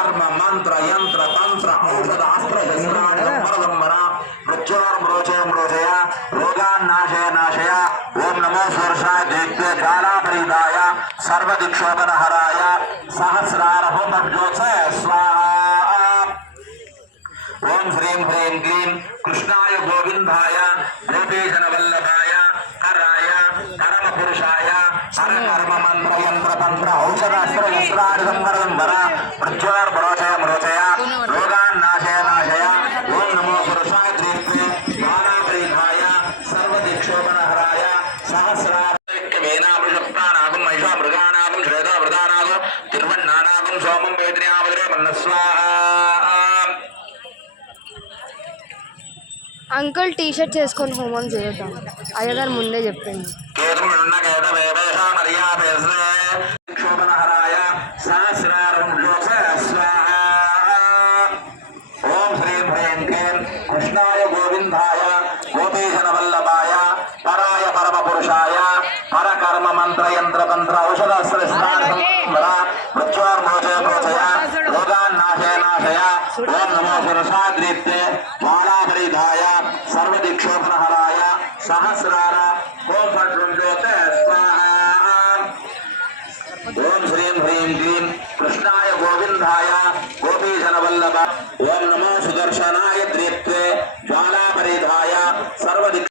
कर्म मंत्र यंत्र तंत्र औषध अस्त्र शस्त्राणि संवर मृत्योर्मृचे मृचय रोगान्नाशय नाशय ओम नमो स्वर्षाय दिग्गे ज्वालापरीताय सर्वदिक्षोपनहराय सहस्रार होम ज्योत्सय स्वाहा ओम ह्रीं ह्रीं क्लीं कृष्णाय गोविंदाय गोपीजनवल्लभाय हराय परमपुरुषाय परकर्म मंत्र यंत्र तंत्र औषधास्त्र शस्त्राणि संवर मृत्योर्मृचे मृचय रोगान्नाशय नाशय ओम नमो पुरुषाय दिग्गे ज्वालापरीताय सर्वदिक्षोपनहराय सहस्रार वेनामृषप्राणागं महिषा मृगाणागं श्वेता वृदानागं तिरुवन्नानागं सोमं वेदन्यामधुरे मन्नस्वाहा అంకుల్ టీ షర్ట్ చేసుకొని హోమం చేయొద్దాం అయ్యగారు ముందే చెప్పింది ఓం శ్రీం హ్రీం క్లీం కృష్ణాయ గోవిందాయ గోపీజనవల్లభాయ పరాయ పరమ పురుషాయ పరకర్మ మంత్ర యంత్ర తంత్ర ఔషధాస్త్ర మృత్యోర్మోచయ మోచయ రోగాన్నాశయ నాశయ ఓం నమో శిరసాద్రీప్తే మాలాపరిధాయ सर्वदिक्षोपनहराय सहस्रार ओम फट्लुंजोते स्वाहा ओम श्रीं ह्रीं क्लीं कृष्णाय गोविंदाय गोपीजनवल्लभ ओम नमो सुदर्शनाय द्रीप्ते ज्वालापरिधाय सर्वदिक्ष